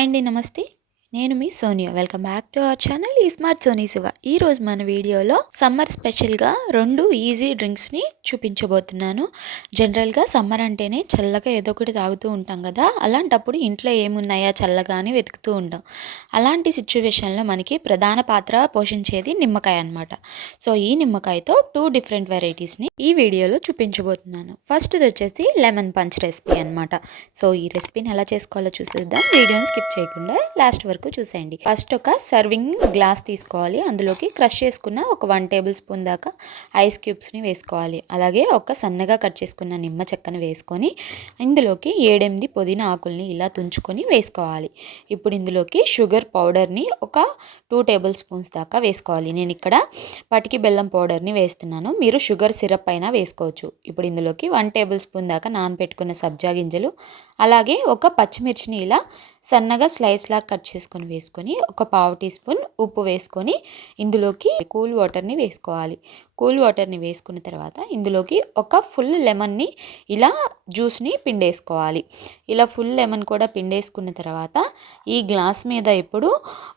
Hi అండి నమస్తే. నేను మీ Sonia. Welcome back to our channel. ఈ స్మార్ట్ సోనీ శివ. ఈరోజు మన వీడియోలో సమ్మర్ స్పెషల్గా రెండు ఈజీ డ్రింక్స్ని చూపించబోతున్నాను. జనరల్గా సమ్మర్ అంటేనే చల్లగా ఏదో ఒకటి తాగుతూ ఉంటాం కదా. అలాంటప్పుడు ఇంట్లో ఏమున్నాయా చల్లగా అని వెతుకుతూ ఉంటాం. అలాంటి సిచ్యువేషన్లో మనకి ప్రధాన పాత్ర పోషించేది నిమ్మకాయ అనమాట సో ఈ నిమ్మకాయతో టూ డిఫరెంట్ వెరైటీస్ని ఈ వీడియోలో చూపించబోతున్నాను. ఫస్ట్ది వచ్చేసి లెమన్ పంచ్ రెసిపీ అనమాట సో ఈ రెసిపీని ఎలా చేసుకోవాలో చూసేద్దాం. వీడియోని స్కిప్ చేయకుండా లాస్ట్ వరకు చూసేయండి. ఫస్ట్ ఒక సర్వింగ్ గ్లాస్ తీసుకోవాలి. అందులోకి క్రష్ చేసుకున్న ఒక వన్ టేబుల్ స్పూన్ దాకా ఐస్ క్యూబ్స్ని వేసుకోవాలి. అలాగే ఒక సన్నగా కట్ చేసుకున్న నిమ్మ చెక్కను వేసుకొని ఇందులోకి ఏడెనిమిది పుదీనా ఆకుల్ని ఇలా తుంచుకొని వేసుకోవాలి. ఇప్పుడు ఇందులోకి షుగర్ పౌడర్ని ఒక టూ టేబుల్ స్పూన్స్ దాకా వేసుకోవాలి. నేను ఇక్కడ పటికి బెల్లం పౌడర్ని వేస్తున్నాను. మీరు షుగర్ సిరప్ అయినా వేసుకోవచ్చు. ఇప్పుడు ఇందులోకి వన్ టేబుల్ స్పూన్ దాకా నానబెట్టుకున్న సబ్జా గింజలు అలాగే ఒక పచ్చిమిర్చిని ఇలా సన్నగా స్లైస్లా కట్ చేసుకొని వేసుకొని ఒక పావు టీ స్పూన్ ఉప్పు వేసుకొని ఇందులోకి కూల్ వాటర్ని వేసుకోవాలి. కూల్ వాటర్ని వేసుకున్న తర్వాత ఇందులోకి ఒక ఫుల్ లెమన్ని ఇలా జ్యూస్ని పిండేసుకోవాలి. ఇలా ఫుల్ లెమన్ కూడా పిండేసుకున్న తర్వాత ఈ గ్లాస్ మీద ఇప్పుడు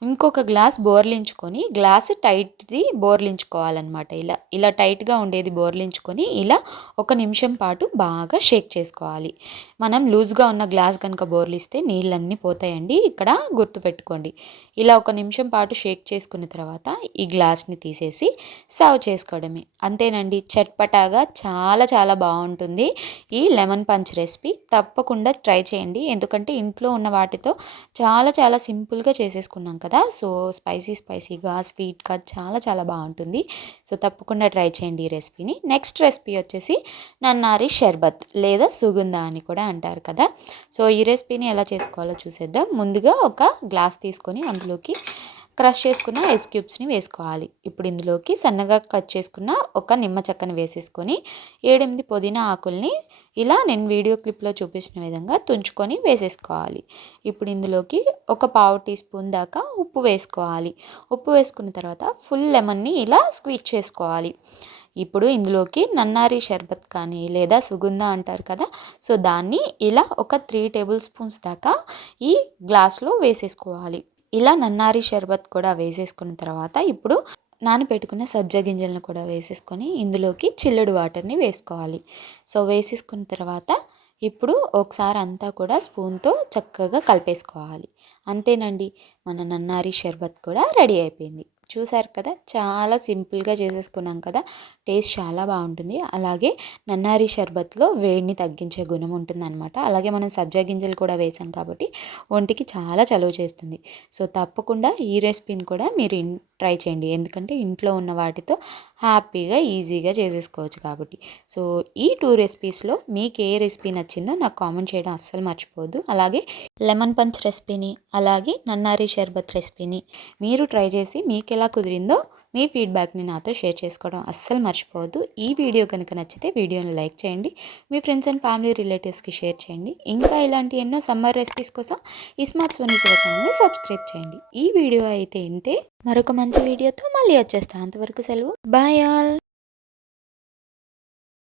ఇంకొక గ్లాస్ బోర్లించుకొని గ్లాస్ టైట్ది బోర్లించుకోవాలన్నమాట. ఇలా ఇలా టైట్గా ఉండేది బోర్లించుకొని ఇలా ఒక నిమిషం పాటు బాగా షేక్ చేసుకోవాలి. మనం లూజ్గా ఉన్న గ్లాస్ కనుక బోర్లిస్తే నీళ్ళన్నీ పోతాయండి. ఇక్కడ గుర్తుపెట్టుకోండి ఇలా ఒక నిమిషం పాటు షేక్ చేసుకున్న తర్వాత ఈ గ్లాస్ని తీసేసి సర్వ్ చేసుకోవడమే. అంతేనండి చట్పటాగా చాలా చాలా బాగుంటుంది ఈ లెమన్ పంచ్ రెసిపీ. తప్పకుండా ట్రై చేయండి. ఎందుకంటే ఇంట్లో ఉన్న వాటితో చాలా చాలా సింపుల్గా చేసేసుకున్నాం కదా. సో స్పైసీ స్పైసీగా స్వీట్గా చాలా చాలా బాగుంటుంది. సో తప్పకుండా ట్రై చేయండి ఈ రెసిపీని. నెక్స్ట్ రెసిపీ వచ్చేసి నన్నారి షర్బత్ లేదా సుగంధ అని కూడా అంటారు కదా. సో ఈ రెసిపీని ఎలా చేసుకోవాలో చూసే చూసేద్దాం ముందుగా ఒక గ్లాస్ తీసుకొని అందులోకి క్రష్ చేసుకున్న ఐస్ క్యూబ్స్ని వేసుకోవాలి. ఇప్పుడు ఇందులోకి సన్నగా కట్ చేసుకున్న ఒక నిమ్మ చెక్కని వేసేసుకొని ఏడెనిమిది పుదీనా ఆకుల్ని ఇలా నేను వీడియో క్లిప్లో చూపించిన విధంగా తుంచుకొని వేసేసుకోవాలి. ఇప్పుడు ఇందులోకి ఒక పావు టీ స్పూన్ దాకా ఉప్పు వేసుకోవాలి. ఉప్పు వేసుకున్న తర్వాత ఫుల్ లెమన్ని ఇలా స్క్వీజ్ చేసుకోవాలి. ఇప్పుడు ఇందులోకి నన్నారి షర్బత్ కానీ లేదా సుగంధ అంటారు కదా సో దాన్ని ఇలా ఒక త్రీ టేబుల్ స్పూన్స్ దాకా ఈ గ్లాస్లో వేసేసుకోవాలి. ఇలా నన్నారి షర్బత్ కూడా వేసేసుకున్న తర్వాత ఇప్పుడు నానబెట్టుకున్న సజ్జ గింజలను కూడా వేసేసుకొని ఇందులోకి చిల్లుడు వాటర్ని వేసుకోవాలి. సో వేసేసుకున్న తర్వాత ఇప్పుడు ఒకసారి అంతా కూడా స్పూన్తో చక్కగా కలిపేసుకోవాలి. అంతేనండి మన నన్నారి షర్బత్ కూడా రెడీ అయిపోయింది. చూసారు కదా? చాలా సింపుల్గా చేసేసుకున్నాం కదా? టేస్ట్ చాలా బాగుంటుంది. అలాగే నన్నారి షర్బత్లో వేడిని తగ్గించే గుణం ఉంటుంది అనమాట అలాగే మనం సబ్జా గింజలు కూడా వేసాం కాబట్టి ఒంటికి చాలా చలువ చేస్తుంది. సో తప్పకుండా ఈ రెసిపీని కూడా మీరు ట్రై చేయండి. ఎందుకంటే ఇంట్లో ఉన్న వాటితో హ్యాపీగా ఈజీగా చేసేసుకోవచ్చు కాబట్టి. సో ఈ టూ రెసిపీస్లో మీకు ఏ రెసిపీ నచ్చిందో నాకు కామెంట్ చేయడం అస్సలు మర్చిపోవద్దు. అలాగే లెమన్ పంచ్ రెసిపీని అలాగే నన్నారి షర్బత్ రెసిపీని మీరు ట్రై చేసి మీకు ఎలా కుదిరిందో మీ ఫీడ్బ్యాక్ని నాతో షేర్ చేసుకోవడం అస్సలు మర్చిపోవద్దు. ఈ వీడియో కనుక నచ్చితే వీడియోని లైక్ చేయండి. మీ ఫ్రెండ్స్ అండ్ ఫ్యామిలీ రిలేటివ్స్కి షేర్ చేయండి. ఇంకా ఇలాంటి ఎన్నో సమ్మర్ రెసిపీస్ కోసం ఈ స్మార్ట్ సోనీ ఛానల్ని సబ్స్క్రైబ్ చేయండి. ఈ వీడియో అయితే ఇంతే. మరొక మంచి వీడియోతో మళ్ళీ వచ్చేస్తాను అంతవరకు సెలవు. Bye all